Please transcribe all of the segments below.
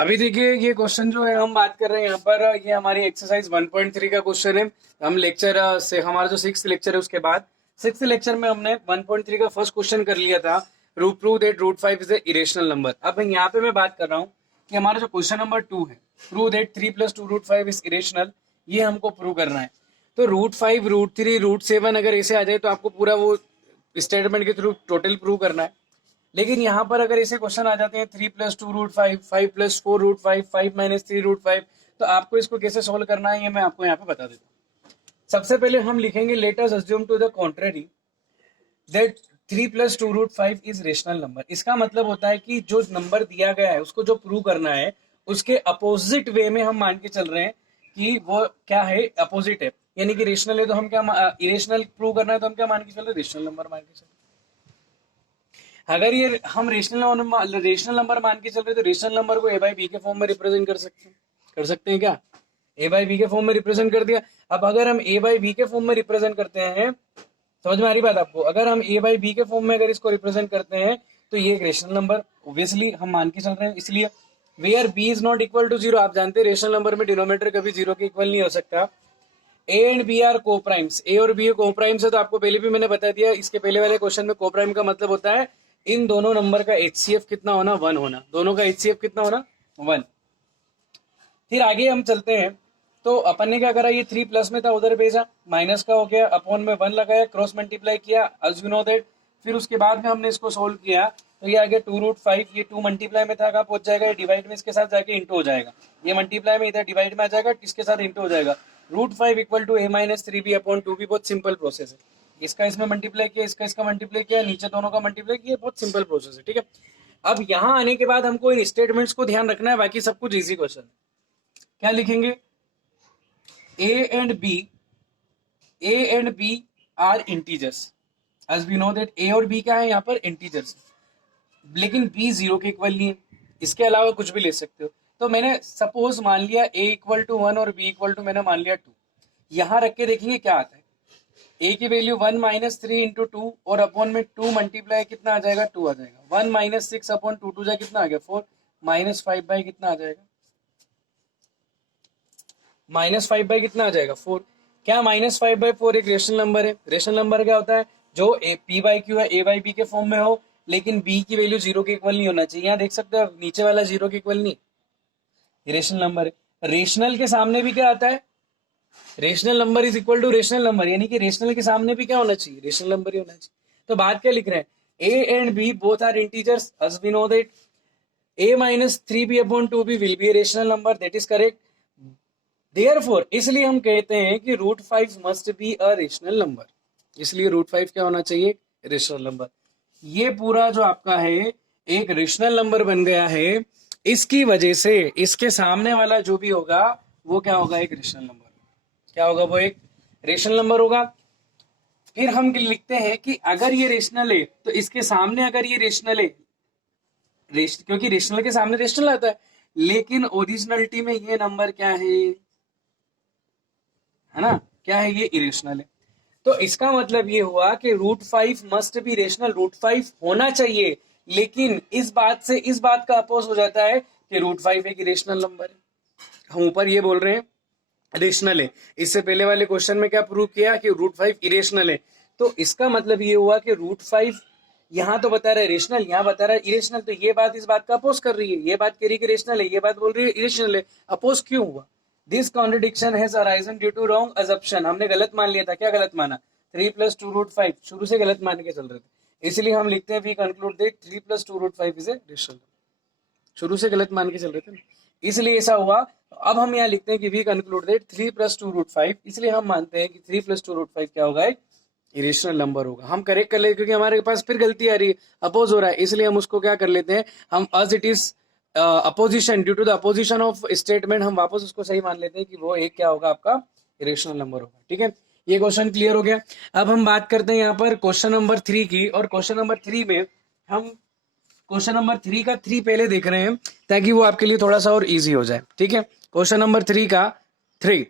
अभी देखिए ये क्वेश्चन जो है हम बात कर रहे हैं यहाँ पर, ये हमारी एक्सरसाइज 1.3 का क्वेश्चन है। हम लेक्चर से हमारा जो 6th लेक्चर है उसके बाद 6th लेक्चर में हमने 1.3 का फर्स्ट क्वेश्चन कर लिया था, root prove that root 5 is a irrational number. अब यहाँ पे मैं बात कर रहा हूँ कि हमारा जो क्वेश्चन नंबर 2 है, prove that 3 + 2 root 5 is irrational, ये हमको प्रूव करना है। तो रूट 5, रूट 3, रूट 7 अगर ऐसे आ जाए तो आपको पूरा वो स्टेटमेंट के थ्रू टोटल प्रूव करना है। लेकिन यहाँ पर अगर ऐसे क्वेश्चन आ जाते हैं 3 + 2 रूट 5, 5 + 4 रूट 5, 5 - 3 रूट 5, तो आपको इसको कैसे सोल्व करना है ये मैं आपको यहाँ पे बता देता हूँ। सबसे पहले हम लिखेंगे let us assume to the contrary that 3 + 2 root 5 is rational number. इसका मतलब होता है कि जो नंबर दिया गया है उसको जो प्रूव करना है उसके अपोजिट वे में हम मान के चल रहे हैं कि वो क्या है, अपोजिट है। यानी कि रेशनल है तो हम क्या, इरेशनल प्रूव करना है तो हम क्या मान के चल रहे हैं, रेशनल नंबर मान के चल रहे हैं। अगर ये हम रेशनल नंबर मान के चल रहे तो रेशनल नंबर को a/b के फॉर्म में रिप्रेजेंट कर सकते हैं क्या, a/b के फॉर्म में रिप्रेजेंट कर दिया। अब अगर हम a/b के फॉर्म में रिप्रेजेंट करते हैं, समझ में आ रही बात आपको, अगर हम a/b के फॉर्म में अगर इसको रिप्रेजेंट करते हैं तो ये एक रेशनल नंबर ऑब्वियसली हम मान के चल रहे हैं। इसलिए where b is not equal to 0, आप जानते हैं रेशनल नंबर में डिनोमिनेटर कभी 0 के इक्वल नहीं हो सकता। a and b are coprimes, a और b कोप्राइम्स है, तो आपको पहले भी मैंने बता दिया इसके पहले वाले क्वेश्चन में, कोप्राइम का मतलब होता है इन दोनों नंबर का HCF कितना होना, 1 होना, दोनों का HCF कितना होना, 1। फिर आगे हम चलते हैं, तो अपन ने क्या करा, ये 3 प्लस में था उधर भेजा, माइनस का हो गया, अपॉन में 1 लगाया, क्रॉस मल्टीप्लाई किया एज यू नो दैट। फिर उसके बाद में हमने इसको सोल्व किया तो ये आ गया 2 रूट 5, ये 2 मल्टीप्लाई में था, कहाँ पहुंच जाएगा, डिवाइड में इसके साथ जाके इंटू हो जाएगा, ये मल्टीप्लाई में इधर डिवाइड में आ जाएगा, इसके साथ इंटू हो जाएगा। रूट 5 इक्वल टू a-3b/2b, बहुत सिंपल प्रोसेस है। इसका इसमें मल्टीप्लाई किया, इसका इसका मल्टीप्लाई किया, नीचे दोनों का मल्टीप्लाई किया, बहुत सिंपल प्रोसेस है, ठीक है। अब यहाँ आने के बाद हमको इन स्टेटमेंट्स को ध्यान रखना है, बाकी सब कुछ इजी क्वेश्चन है। क्या लिखेंगे, a and b are integers, as we know that a और b क्या है यहाँ पर, इंटीजर्स, लेकिन b 0 के इक्वल नहीं है। इसके अलावा कुछ भी ले सकते हो। तो मैंने सपोज मान लिया a = 1 और b = मैंने मान लिया 2। यहाँ रख के देखेंगे क्या आता है, a की वैल्यू 1 - 3 × 2 और अपॉन में 2 मल्टीप्लाई कितना आ जाएगा, 2 आ जाएगा। 1 - 6 अपॉन 2 जाए कितना आ गया, 4, -5 कितना आ जाएगा, -5 कितना आ जाएगा, 4। क्या -5/4 एक रेशनल नंबर है। रेशनल नंबर क्या होता है, जो p/q है a/b के फॉर्म में हो, लेकिन b की वैल्यू 0 के इक्वल नहीं होना चाहिए। यहाँ देख सकते हो नीचे वाला 0 के इक्वल नहीं, रेशनल नंबर है। रेशनल के सामने भी क्या आता है, rational number is equal to rational number, यानी कि रेशनल के सामने भी क्या होना चाहिए, रेशनल नंबर ही होना चाहिए। तो बात क्या लिख रहे हैं, a and b both are integers, as we know that a - 3b/2b will be a rational number, that is correct। Therefore, इसलिए हम कहते हैं कि root 5 must be a rational number, इसलिए रूट 5 क्या होना चाहिए, रेशनल नंबर। ये पूरा जो आपका है एक रेशनल नंबर बन गया है, इसकी वजह से इसके सामने वाला जो भी होगा वो क्या होगा, एक रेशनल नंबर। क्या होगा, वो एक रेशनल नंबर होगा। फिर हम लिखते हैं कि अगर ये रेशनल है तो इसके सामने अगर ये रेशनल है, क्योंकि रेशनल के सामने रेशनल आता है, लेकिन ओरिजिनलिटी में ये नंबर क्या है ना, क्या है, ये इरेशनल है। तो इसका मतलब ये हुआ कि root 5 must be rational, root 5 होना चाहिए, लेकिन इस बात से इस बात का अपोज हो जाता है कि रूट 5 एक इरेशनल नंबर है। हम ऊपर ये बोल रहे हैं रेशनल है, इससे पहले वाले क्वेश्चन में क्या प्रूव किया कि रूट 5 इरेशनल है। तो इसका मतलब ये हुआ कि रूट 5 यहाँ तो बता रहा है रेशनल, यहाँ बता रहा है इरेशनल, तो ये बात इस बात का अपोज कर रही है, ये बात कह रही है कि रेशनल है, ये बात बोल रही है इरेशनल है। अपोज क्यों हुआ, this contradiction has arisen due to wrong assumption, हमने गलत मान लिया था। क्या गलत माना, 3 + 2 रूट 5 शुरू से गलत मान के चल रहे थे, इसलिए हम लिखते हैं we conclude that 3 + 2 root 5 is a rational, शुरू से गलत मान के चल रहे थे ना, इसलिए ऐसा हुआ। अब हम यहाँ लिखते हैं कि वी कंक्लूड दैट 3 + 2 रूट 5, इसलिए हम मानते हैं कि 3 + 2 रूट 5 क्या होगा, एक इरेशनल नंबर होगा। हम करेक्ट कर लेते क्योंकि हमारे पास फिर गलती आ रही है, अपोज हो रहा है, इसलिए हम उसको क्या कर लेते हैं, हम as it is opposition, due to the opposition of statement, हम वापस उसको सही मान लेते हैं कि वो एक क्या होगा, आपका इरेशनल नंबर होगा। ठीक है, ये क्वेश्चन क्लियर हो गया। अब हम बात करते हैं यहाँ पर क्वेश्चन नंबर 3 की, और क्वेश्चन नंबर 3 में हम क्वेश्चन नंबर 3 का 3 पहले देख रहे हैं ताकि वो आपके लिए थोड़ा सा और इजी हो जाए। ठीक है, क्वेश्चन नंबर 3 का 3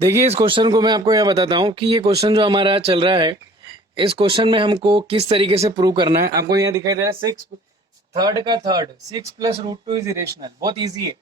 देखिए। इस क्वेश्चन को मैं आपको यह बताता हूं कि ये क्वेश्चन जो हमारा चल रहा है, इस क्वेश्चन में हमको किस तरीके से प्रूव करना है। आपको यहाँ दिखाई दे रहा है थर्ड का third 6 plus root two is irrational, बहुत इजी है,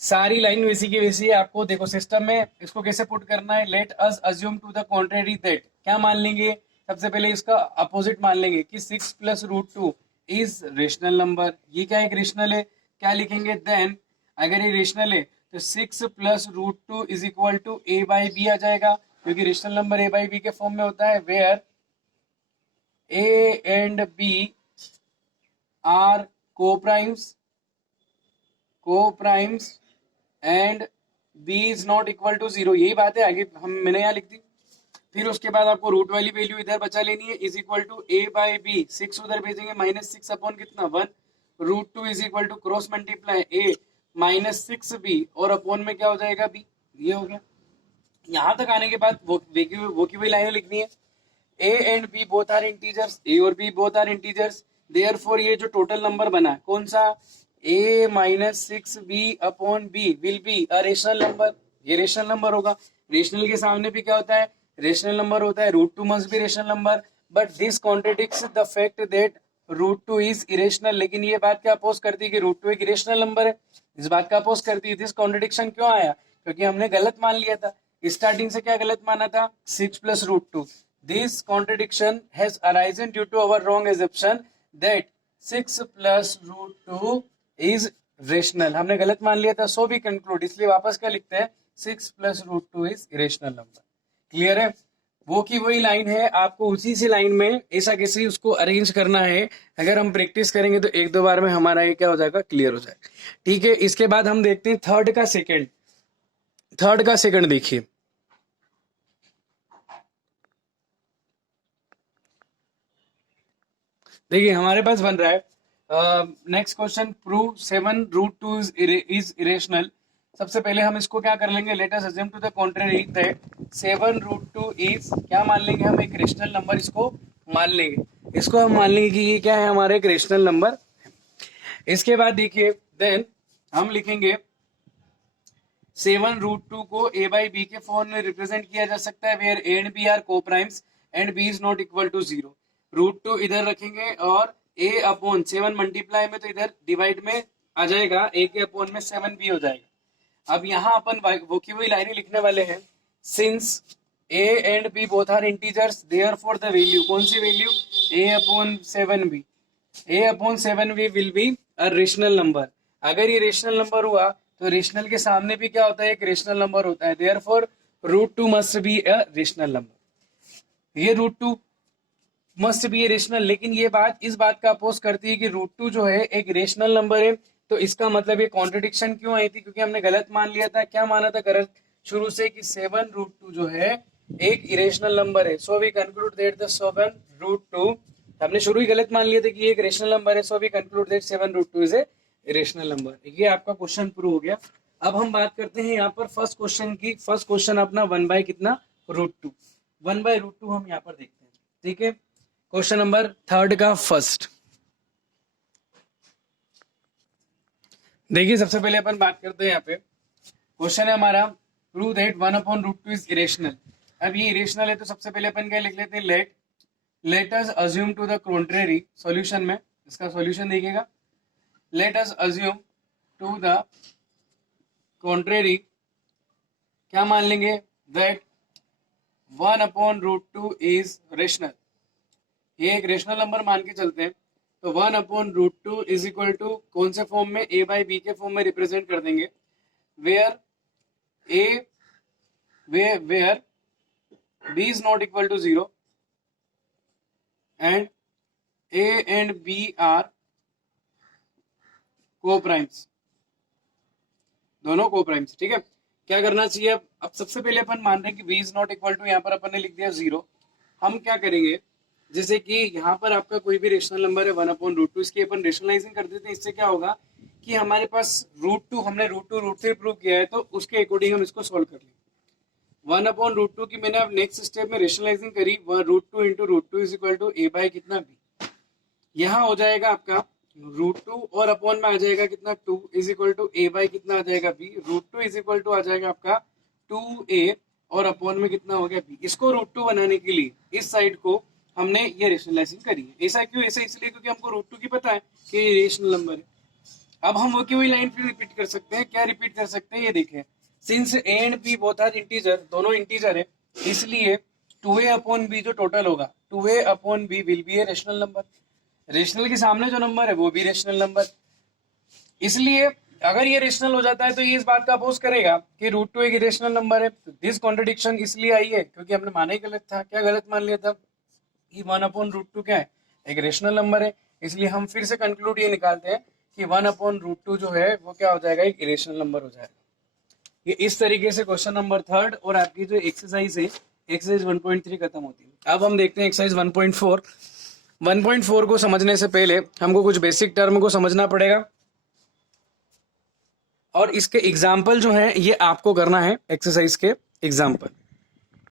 सारी लाइन वैसी की वैसी है। आपको देखो सिस्टम में इसको कैसे पुट करना है, let us assume to the contrary that, क्या मान लेंगे, सबसे पहले इसका अपोजिट मान लेंगे कि 6 plus root two is rational number, ये क्या एक रेशनल है, क्या लिखेंगे देन, अगर ये रेशनल है तो 6 plus root two is equal to A by B आ जाएगा, क्योंकि rational number A by B के फॉर्म में होता है, where A and B are coprimes and b is not equal to 0, यही बात है, आगे मैंने यहाँ लिख दी। फिर उसके बाद आपको रूट वाली वैल्यू इधर बचा लेनी है, is equal to a by b, 6 उधर भेजेंगे, -6 अपॉन कितना 1, root two is equal to cross multiply a -6b और अपॉन में क्या हो जाएगा b, ये हो गया। यहाँ तक आने के बाद वो की वही लाइनें लिखनी है, a and b both are integers, a और b both are integers, therefore ये जो टोटल नंबर बना कौन सा, a -6b upon b will be a rational number, ये रेशनल नंबर होगा। रेशनल के सामने भी क्या होता है, रेशनल नंबर होता है, root two must be rational number, but this contradicts the fact that root two is irrational, लेकिन ये बात क्या अपोज करती है कि रूट टू एक इरेशनल नंबर है, इस बात का अपोज करती है। दिस कॉन्ट्रडिक्शन क्यों आया, क्योंकि हमने गलत मान लिया था, स्टार्टिंग से क्या गलत माना था, 6 plus root two. This contradiction has arisen due to our wrong assumption that 6 plus root 2 is rational, हमने गलत मान लिया था, so we conclude, इसलिए वापस क्या लिखते हैं, 6 plus root 2 is irrational number। Clear है, वो की वही लाइन है, आपको उसी सी लाइन में ऐसा कैसे उसको अरेंज करना है, अगर हम प्रैक्टिस करेंगे तो एक दो बार में हमारा ये क्या हो जाएगा, क्लियर हो जाएगा। ठीक है, इसके बाद हम देखते हैं थर्ड का सेकंड देखिए, देखिए हमारे पास बन रहा है next question, prove 7 root two is irrational. सबसे पहले हम इसको क्या कर लेंगे, let us assume to the contrary that 7 root two is, क्या मान लेंगे हम, एक रेशनल नंबर, इसको मान लेंगे, इसको हम मान लेंगे कि ये क्या है, हमारा एक रेशनल नंबर। इसके बाद देखिए देन हम लिखेंगे 7 रूट टू को a बाई बी के फॉर्म में रिप्रेजेंट किया जा सकता है, where a and b are coprimes and b is not equal to 0। Root two इधर रखेंगे और a अपॉन 7 मल्टीप्लाई में तो इधर डिवाइड में आ जाएगा, a के अपॉन में 7b हो जाएगा। अब यहाँ अपन वो की वही लाइनें लिखने वाले हैं, since a and b both are integers, therefore the value, कौन सी value, a upon 7b, a upon 7b will be a rational number. अगर ये रेशनल नंबर हुआ तो रेशनल के सामने भी क्या होता है, एक रेशनल नंबर होता है, therefore root two must be a rational number. ये root two must be a rational, लेकिन ये बात इस बात का अपोज करती है कि रूट टू जो है एक रेशनल नंबर है, तो इसका मतलब ये कॉन्ट्रडिक्शन क्यों आई थी, क्योंकि हमने गलत मान लिया था, क्या माना था गलत शुरू से, कि 7 रूट टू जो है एक इरेशनल नंबर है। So we conclude that the 7 root two, हमने शुरू ही गलत मान लिया था कि ये एक रेशनल नंबर है, so we conclude that 7 root two is a rational number. ये आपका क्वेश्चन प्रूव हो गया। अब हम बात करते हैं यहाँ पर फर्स्ट क्वेश्चन की। फर्स्ट क्वेश्चन अपना 1 बाय कितना, root two, 1 by root two हम यहाँ पर देखते हैं। ठीक है, क्वेश्चन नंबर थर्ड का फर्स्ट देखिए, सबसे पहले अपन बात करते हैं यहाँ पे, क्वेश्चन है हमारा prove that 1 upon root two is irrational. अब ये इरेशनल है तो सबसे पहले अपन क्या लिख लेते हैं, let us assume to the contrary, solution में इसका सॉल्यूशन देखिएगा, let us assume to the contrary, क्या मान लेंगे, that 1 upon root two is rational, ये एक रेशनल नंबर मान के चलते हैं, तो 1 upon root two is equal to कौन से फॉर्म में, a बाई बी के फॉर्म में रिप्रेजेंट कर देंगे, where b is not equal to 0 and a and b are coprimes, दोनों को प्राइम्स। ठीक है, क्या करना चाहिए, अब सबसे पहले अपन मान रहे हैं कि b is not equal to, यहाँ पर अपन ने लिख दिया 0। हम क्या करेंगे, जैसे कि यहाँ पर आपका कोई भी रेशनल नंबर है 1 अपॉन रूट टू, इसकी अपन रेशनलाइजिंग कर देते हैं, इससे क्या होगा कि हमारे पास रूट टू, हमने root two root three prove किया है, तो उसके अकॉर्डिंग हम इसको सोल्व कर लेंगे। 1 अपॉन रूट टू की मैंने अब नेक्स्ट स्टेप में रेशनलाइजिंग करी, root two into root two is equal to A by कितना b, यहाँ हो जाएगा आपका रूट टू और अपॉन में आ जाएगा कितना 2 is equal to A by कितना आ जाएगा b, root two is equal to आ जाएगा आपका 2a और अपॉन में कितना हो गया b। इसको रूट टू बनाने के लिए इस साइड को हमने ये रेशनलाइजिंग करी है। ऐसा क्यों? ऐसा इसलिए क्योंकि हमको रूट टू की पता है कि ये रेशनल नंबर है। अब हम वो की वही लाइन फिर रिपीट कर सकते हैं। क्या रिपीट कर सकते हैं? ये देखें, since a and b both are integer, दोनों इंटीजर है, इसलिए 2a अपॉन बी जो टोटल होगा 2a upon b will be a rational number. Rational के सामने जो नंबर है वो भी रेशनल नंबर, इसलिए अगर ये रेशनल हो जाता है तो ये इस बात का अपोज करेगा कि रूट टू एक रेशनल नंबर है। तो दिस कॉन्ट्रडिक्शन इसलिए आई है क्योंकि हमने माना ही गलत था। क्या गलत मान लिया था? कि 1 अपॉन रूट टू क्या है? एक रेशनल नंबर है। इसलिए हम फिर से कंक्लूड ये निकालते हैं कि 1 अपॉन रूट टू जो है वो क्या हो जाएगा? एक इरेशनल नंबर हो जाएगा। ये इस तरीके से क्वेश्चन नंबर 3 और आपकी जो एक्सरसाइज है एक्सरसाइज 1.3 खत्म होती है। अब हम देखते हैं एक्सरसाइज 1.4। 1.4 को समझने से पहले हमको कुछ बेसिक टर्म को समझना पड़ेगा और इसके एग्जाम्पल जो है ये आपको करना है, एक्सरसाइज के एग्जाम्पल।